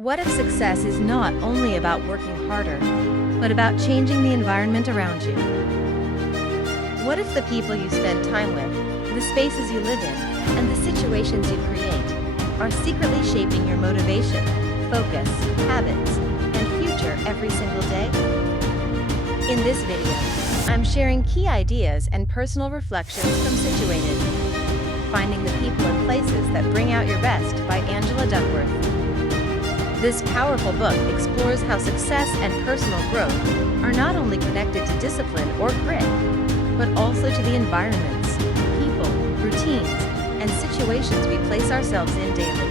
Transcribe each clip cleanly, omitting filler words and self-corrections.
What if success is not only about working harder, but about changing the environment around you? What if the people you spend time with, the spaces you live in, and the situations you create are secretly shaping your motivation, focus, habits, and future every single day? In this video, I'm sharing key ideas and personal reflections from Situated, Finding the People and Places That Bring Out Your Best by Angela Duckworth. This powerful book explores how success and personal growth are not only connected to discipline or grit, but also to the environments, people, routines, and situations we place ourselves in daily.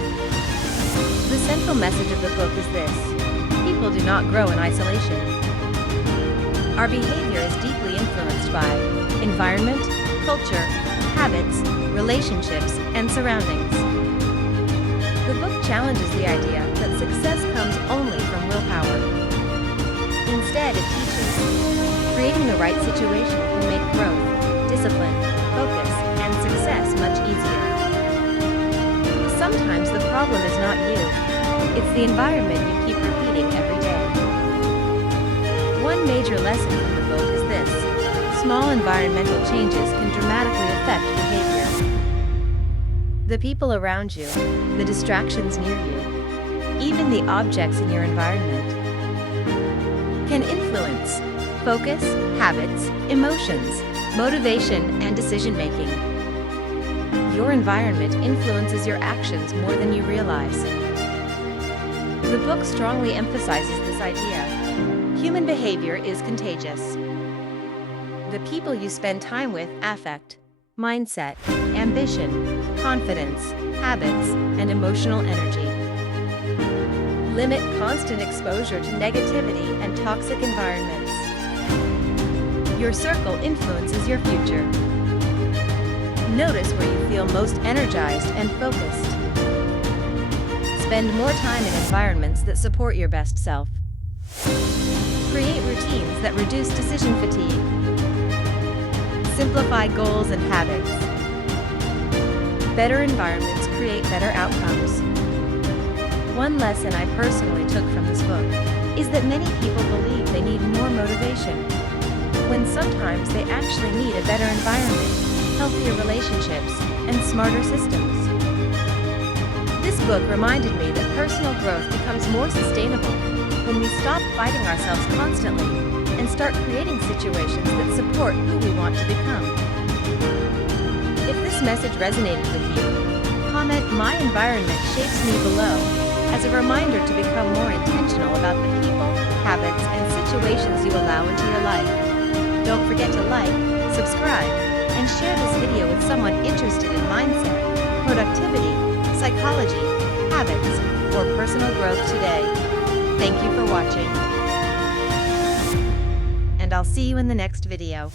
The central message of the book is this: people do not grow in isolation. Our behavior is deeply influenced by environment, culture, habits, relationships, and surroundings. The book challenges the idea that success comes only from willpower. Instead, it teaches creating the right situation can make growth, discipline, focus, and success much easier. Sometimes the problem is not you, it's the environment you keep repeating every day. One major lesson from the book is this: small environmental changes can dramatically affect behavior. The people around you, the distractions near you, even the objects in your environment can influence focus, habits, emotions, motivation, and decision-making. Your environment influences your actions more than you realize. The book strongly emphasizes this idea. Human behavior is contagious. The people you spend time with affect mindset, ambition, confidence, habits, and emotional energy. Limit constant exposure to negativity and toxic environments. Your circle influences your future. Notice where you feel most energized and focused. Spend more time in environments that support your best self. Create routines that reduce decision fatigue. Simplify goals and habits. Better environments create better outcomes. One lesson I personally took from this book is that many people believe they need more motivation, when sometimes they actually need a better environment, healthier relationships, and smarter systems. This book reminded me that personal growth becomes more sustainable when we stop fighting ourselves constantly and start creating situations that support who we want to become. If this message resonated with you, comment "My environment shapes me" below as a reminder to become more intentional about the people, habits, and situations you allow into your life. Don't forget to like, subscribe, and share this video with someone interested in mindset, productivity, psychology, habits, or personal growth today. Thank you for watching, and I'll see you in the next video.